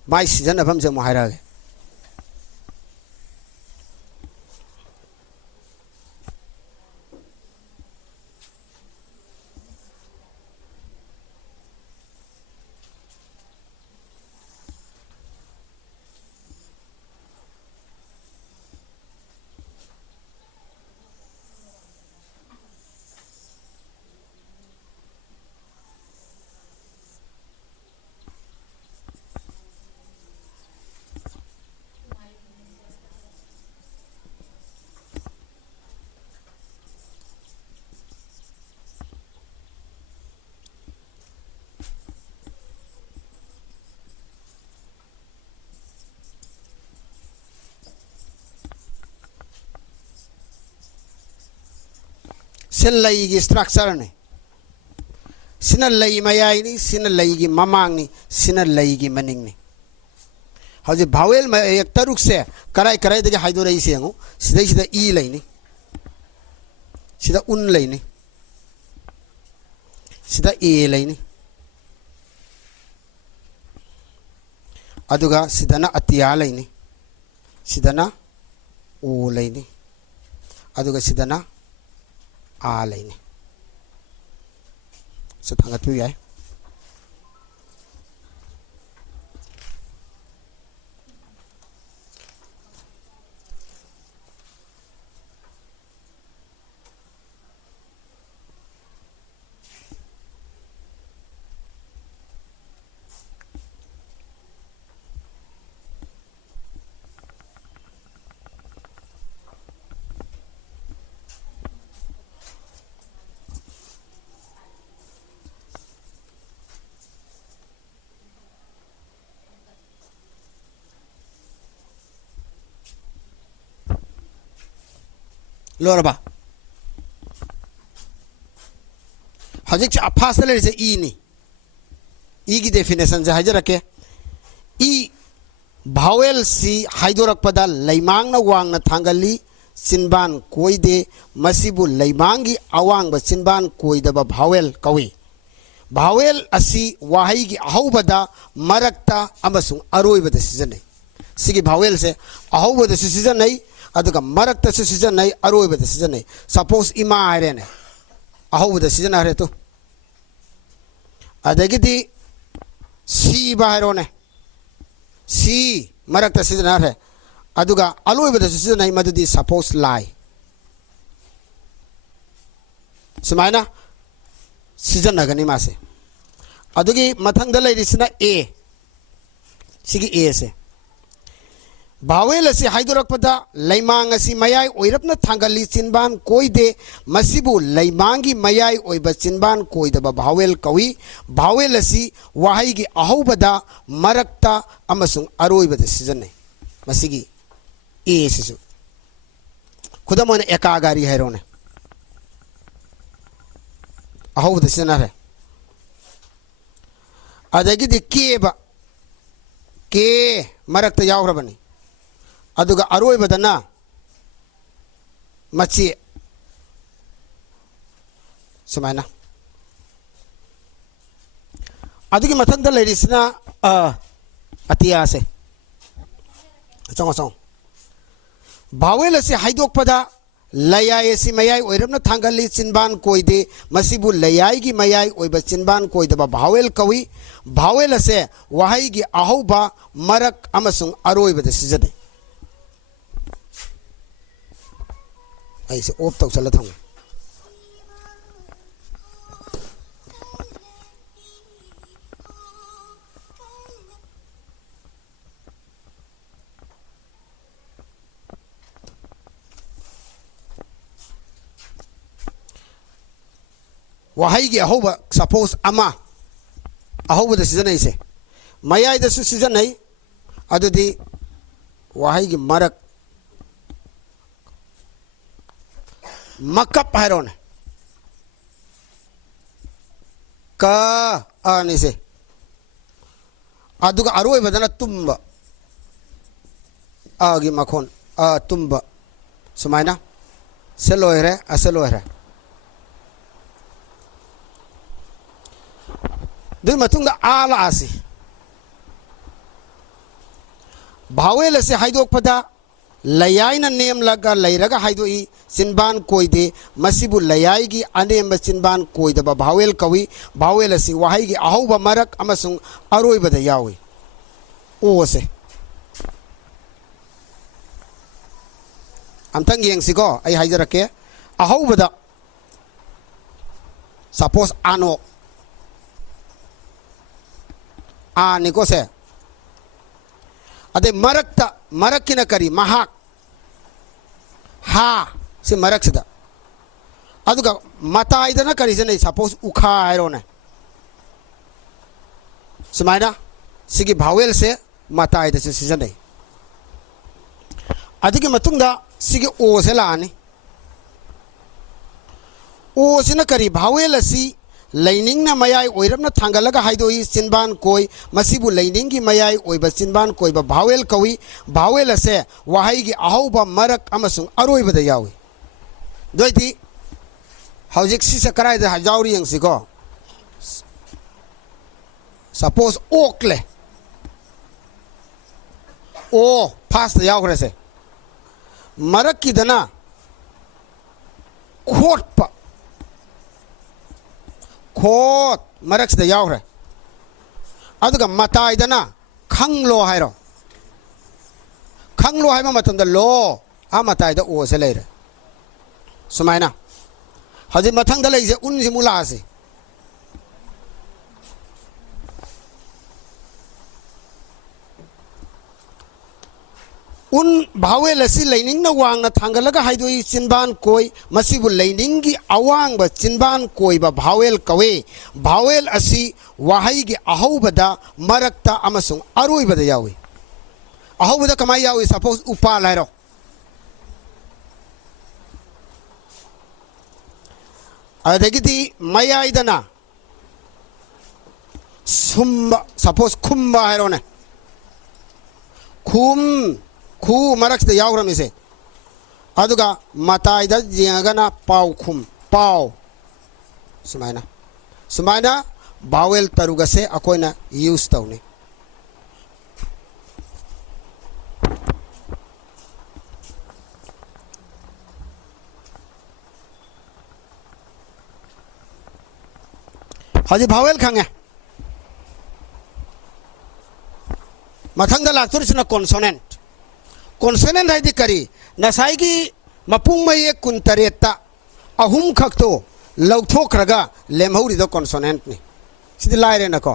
माई सीजन अब हमसे मुहायरा है सिन लई की स्ट्रक्चर ने सिन लई मयाई नी सिन लई की ममांग नी सिन लई की मनिंग नी हजे भावेल में एक तरुक से कराई कराई देके हाइदो रही से हूँ सीधे सीधे ई लई नी सीधा उन लई नी सीधा ए लई नी अदुगा सीधा ना अतिया लई नी सीधा ना ओ लई नी अदुगा सीधा ना आ लेने से थांगत पिउ याय लोरबा हजिक फास्ट ले से ई नी ई की डेफिनेशन से हाइजर रखे ई भावेल सी हाइदोरक पदा लैमांग न वांग न थांगली सिनबान कोइदे मसिबु लैमांगी अवांग ब सिनबान कोइदबा भावेल कवी भावेल असी वाहई की अहौबदा मरक्ता अमसुंग अरोइबदा सिजन सिगी भावेल से अहौबदा सिजन नहीं अदुगा मरक्ता से सीजन नहीं अरोइबदा सीजन नहीं सपोज इमा आरे ने अहौबदा सीजन आरे तो अदगिदी सी बाहरो ने सी मरक्ता सीजन आरे अदुगा अलोइबदा सीजन नहीं मदुदी सपोज लाई सुमाइना सीजन नगनी मासे अदुगी मथंग द लेरिसना ए सिगी ए से भावेल असी हाइदोरक्पदा लैमांग असी मयाई ओइरपना थांगली चिनबान कोइदे मसिबु लैमांगी मयाई ओइबा चिनबान कोइदबा भावेल कवी भावेल असी वाहई की अहौबदा मरक्ता अमसुंग अरोइबदा सिजन मसिगी ए सिसु खुदमोन एकागारी हैरोने अहौबदा सिजन है अदगी केब के मरक्त यावरबनी अदुगा अरोइबदना मची सुमाइना अदुगी मथंग लेरिसना अतिया से चोंग चोंग भावेल से हाइदोकपदा लयाय से मयाय ओइरमना थांगली चिनबान कोइदे मसिबु लयाय की मयाय ओइब चिनबान कोइदबा भावेल कवि भावेल से वहाई की अहोबा मरक अमसुंग अरोइबद सिजदे ऐसे ओप तक चल थंग वहाई की अहोब सपोज अमा अहोब सीजन से मयाद सीजन अदुदी वहाई की मरक मकप हैरोन का आने से अदुगा अरोइबदना तुम्ब आगी मखोन तुम्ब सुमाइना से लोहरे असे लोहरे दुई मतुंग आला आसी भावेल से हाइदोकपदा लयायना नेम लगा लैरगा हाइदोई चिनबान कोइदे मसिबु लयाई की अनेम चिनबान कोइदबा भावेल कवि भावेल से वहाई की अहोबा मरक अमसुंग अरोइबदा यावी ओ से अमतंग येंगसिको आई हाइजरके अहोबदा सपोज आनो निको से अदे मरकता मरकिन करी महाक हा से मरक सिदा अदुगा मताइदना करी से नहीं सपोज उखा आयरोने सुमाइना सिगी भावेल से मताइद से सीजन नहीं अदुगी मतुंगा सिगी ओ से लाने ओ से न करी भावेल सी लाइनिंग ना मयाई ओइरमना थांगलगा हाइदोई चिनबान कोई मसिबु लाइनिंग की मयाई ओइब चिनबान कोई भावेल कवि भावेल से वहाई की अहोबा मरक अमसुंग अरोइबदा यावी दोइती हौजिक सिसे कराइदा हजाउरी यंगसिको सपोज ओकले ओ फास्ट यावरे से मरक की दना खोट खोत मरक से यावरे अदुगा मताइदना खंगलो हायरो खंगलो हायमा मतंदा लो आ मताइदा ओ से लेरे सुमाइना हजे मथंग दले जे उन मुला से उन भावे लसी लाइनिंग न वांग न थांगलगा हाइदोई चिनबान कोई मसिबु लाइनिंग की अवांग ब चिनबान कोई ब भावेल कवे भावेल असी वहाई की अहोबदा मरकता अमसुंग अरोइबदा यावी अहोबदा कमाई यावी सपोज उपा लाइरो अदगिदी मयाइदना सुम्बा सपोज खुम्बा हैरोने खुम खू मरक्स दे यावरम इसे अदुगा मताइदा जिंगना पाव खुम पाव सुमाइना सुमाइना भावेल तरुगा से अकोइना यूज तौने हजी भावेल खांगे मथंग लातुरसिना कॉन्सोनेंट कॉन्सोनेंट है करी नसाई की मपुंग में एक कुंतरेता अहुम खक्तो लौथोखरगा लेमहौरिदो कॉन्सोनेंट ने सिदि लाइरे नको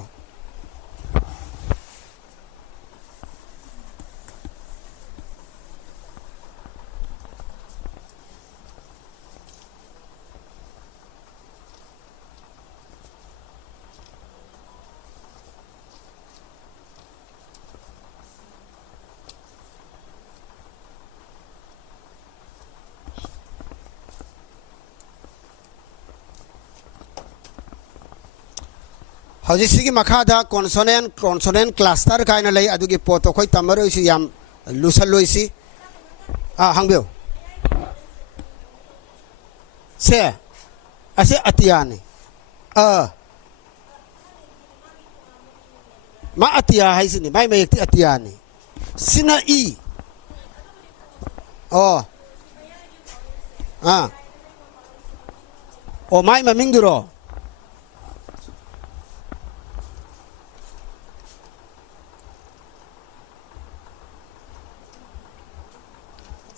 हजिसिगी मखादा कॉन्सोनेंट क्लस्टर कायना लई अदुगी पोतो खोई तमरोइसी याम लुसलोइसी हंगबियो से असे अतियाने मा अतिया हाइसिनी माई मेयक्ति अतियाने सिना ई ओ माई ममिंगदुरो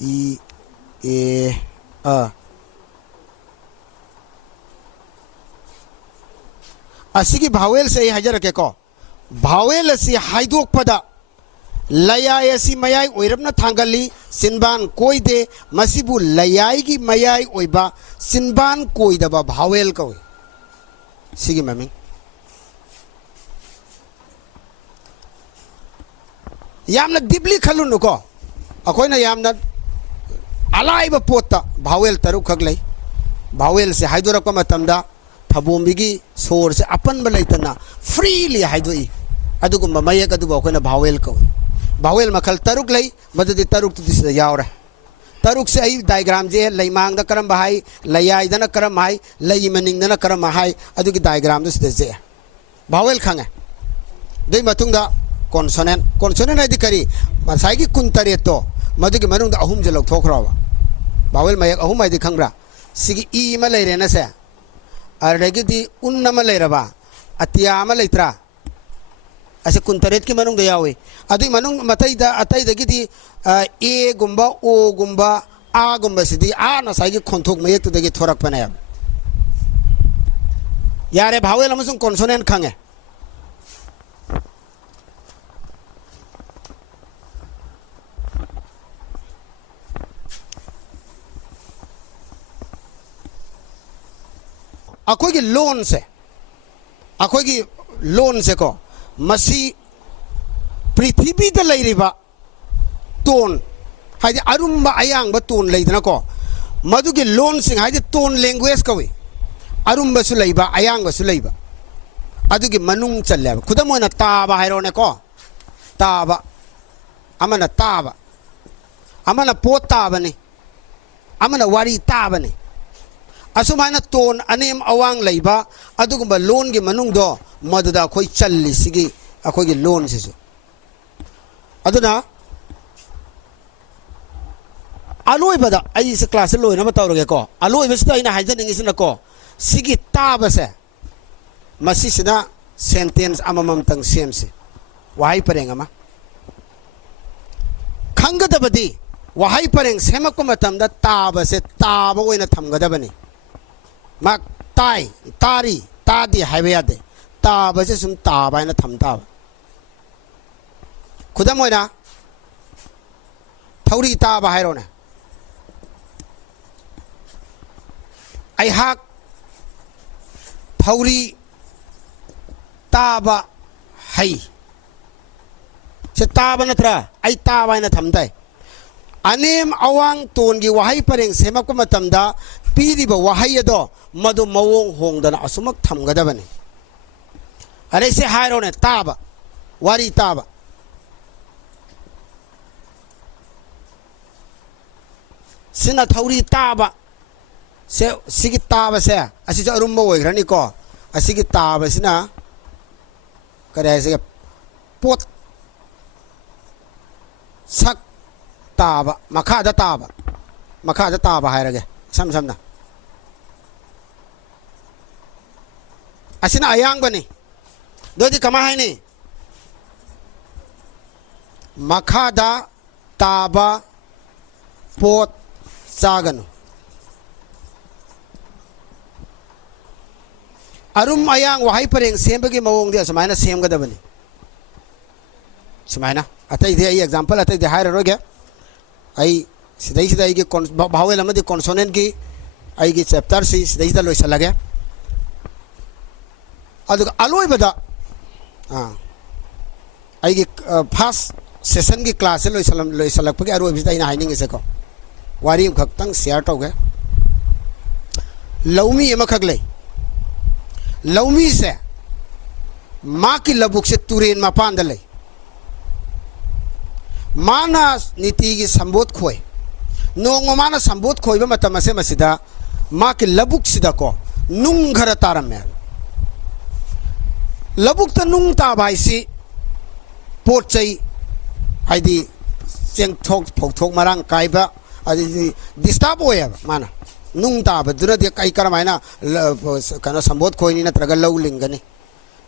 ई ए असिगी भावेल से हाजरके को भावेल असी हाइदोकपदा लयाय असी मयाय ओइरबना थांगली सिनबान कोइदे मसिबु लयायगी मयाय ओइबा सिनबान कोइदबा भावेल कवे सिगी ममिंग यामना दिबली खलुनु को अखोइना यामना अलाइबा पोता भावेल तरु खगलै भावेल से हाइदोरकपा मतमदा थबोंबिगी सोर से अपन बलैतना फ्रीली हाइदोई अदुगुम्बा मयक अदुबा अखोइना भावेल कवे भावेल मखल तरुक लई मददि तरुक तुदिसदा यावरे तरुक से आई डायग्राम जे लैमांग दा करम हाई लयाय दना करम हाई लई मनिंग दना करम हाई अदुगी डायग्राम दुसदे जे भावेल खंगे दई मतुंगा कॉन्सोनेंट आदि करी मसाइगी कुंतरे तो मदुगी मनुंग दा अहुम जे लौथोखरावा भावेल मयक अहुम आदि खंगब्रा सिगी ई म लैरेना से अरदगिदी उन्न म लैरबा अतिया म लैत्रा असे कुंतरेत की मनुंग यावे अदुई मनुंग मतैदा अतैदगिदी ए गुंबा ओ गुंबा आ गुंबा सिदी आ नसाइगी खोंथोक मयेतुदगी थोरकपने यारे भावेल अमसुंग कॉन्सोनेंट खंगे अखोगी लोन से को मसी पृथ्वी द लैरिबा तोन हाइदि अरुम्बा अयांग बा तोन लैदना को मधुगी लोन सिंग हाइदि तोन लैंग्वेज कवे अरुम्बा सु लैबा अयांग बा सु लैबा अदुगी मनुंग चल्ले खुदम ओइना ताबा हाइरोने को ताबा अमना पोत ताबने अमना वारी ताबने असुमाइना तोन अनेम अवांग लैबा अदुगुम्बा लोन गी मनुंग दो मददा खोई चल्ली सिगी अखोगी लोन सिसु अदुना अलोइबदा आई से क्लास लोइना म तौरगे को अलोइबसदा आइना हाइजनिंगिसना को सिगी ताबसे मसिसिना सेंटेंस अममम तंग सेमसे वाहाई परेंग अमा खंगदबदी वाहाई परेंग सेमको मतमदा ताबसे ताब ओइना थमगदबनी मा ताई तारी तादी हाइबे यादे ताबसे सुम ताबाइना थमताब खुदम ओइना थौरी ताबा हाइरोने अहाक थौरी ताबा हाई से ताबा नत्रा आई ताबाइना थमताई अनेम अवांग तोनगी वाहाई परेंग सेमको मतमदा पीरिबा वाहाई अदो मदु मवोंग होंगदना असुमक थमगदबने अरे से हाइरोने ताबा वारी ताबा सिना थौरी ताबा से सिगी ताबा से असि जो अरुम्बा ओइग्रनी को असिगी ताबा सिना करे से पोत सक ताबा मखादा ताबा हाइरगे समझना असिना अयांग बने दोदी कमा है नहीं मखादा ताबा पोत सागनु अरुम अयांग वहाई परेंग सेमबगी मवोंग दे समायना सेमगदबनी समायना अतै दे आई एग्जांपल अतै दे हायर रोगे आई सिदै सिदै की भावेल अमदी कॉन्सोनेंट की आई की चैप्टर सी सिदै सिदै लोइसलगे अदुग अलोइबदा आई की फर्स्ट सेशन की क्लास से लोइसलपगे अरोइबदा इना हाइनिंग से को वारी खक्तंग शेयर तौगे लौमी अमखक ले लौमी से मा की लबुक से तुरेन मपान दले माना नीति की संबोध खोए नोंग माना संबोध खोई मतम से मसिदा मा की लबुक सिदा को नुंग घर तारम में लबुक तो नुंग ता भाईसी पोट चई हाइदी चेंग थोक फोक थोक मरांग काइबा अदि डिस्टर्ब होया माना नुंग ता बदुना दे कई करम है ना कनो संबोध खोई नी नत्रग लौ लिंगने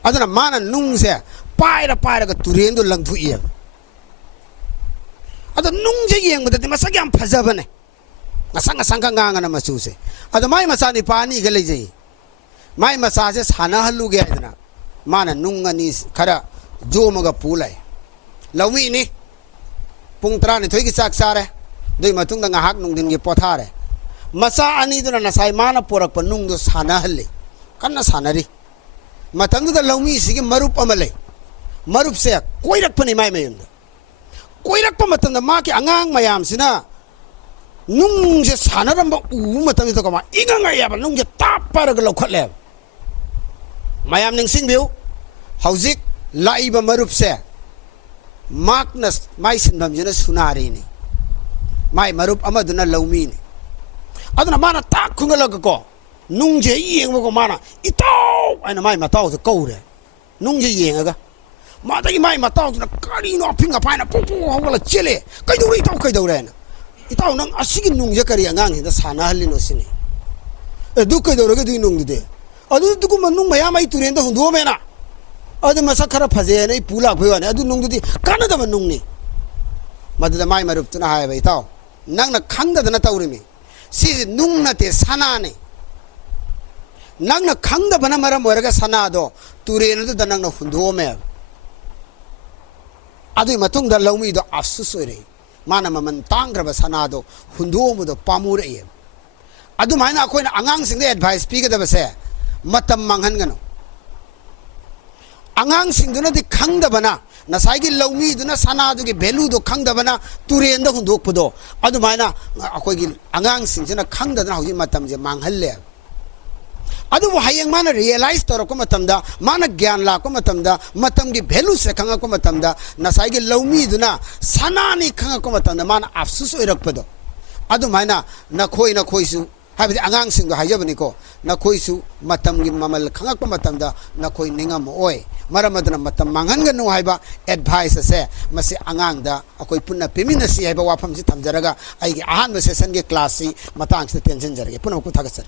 अदना माना नुंग से पायरा पायरा का तुरेन दो लंग थुइया अद नुंग जे येंग बदते मसा याम फजबने ngasa ngasa nganga na masu se ado mai masa ni pani ga le jai mai masa se sana halu ge adna mana nunga ni khara joma ga pulai lawmi ni pung tra ni thoi gi sak sare doi matung da ngahak nung din ge pothare masa ani duna na sai mana porak pa nung do sana halle kanna sanari matang da lawmi si ge marup amale marup se koirak pani mai mai koirak pa matang da ma ki angang mayam sina nung je sana ramba matang ito kama inga nga yaba nung je tapara ga lokhat le mayam ning sing biu hauzik laiba marup se maknas mai sinbam jena sunari ni mai marup amaduna lawmi ni aduna mana tak khungala ko nung je yeng ko mana itaw aina mai mataw se kore nung je yeng ga ma dai mai mataw na kari no pinga paina pu pu hawala chele kai do itaw kai do rena itaw nang asigi nung je kari angang hinda sana halino sini du kai do ga du nung de adu du ko nung maya mai turen da hundo mena adu masa khara phaje nei pula phoi ane adu nung du di kana da nung ni madda mai marup tuna hai bai taw nang na khang da na tawri mi si nung na te sana ne nang na khang da bana mara moraga sana do turen du da nang na hundo me adu matung da lawmi do asu soire mana maman tangraba sana do hundo mu do pamure ye adu maina koina angang sing de advice pi ga da base matam manghan gano angang sing duna di khang da bana na sai gi lawmi duna sana du gi value do khang da bana turen da hundok pudo adu maina akoi gi angang sing jena khang da na hoji matam je manghal le adu hayang mana realize to ko matam da mana gyan la ko matam da matam gi value se khanga ko matam da na sai gi lawmi duna sana ni khanga ko matam da mana afsus oirak pudo adu maina na khoi su हाबि आगांग सिंग हाइजबनि को नखोइ सु मतम गी ममल खंगक मतम दा नखोइ निंगम ओय मरमदन मतम मांगन गनु हाइबा advice से मसे आगांग दा अखोइ पुन्ना पेमिनसी हाइबा वाफम सि थमजरगा आइगी आहान सेशन के क्लास सि मतांग से टेंशन जरगे पुनः को थागसर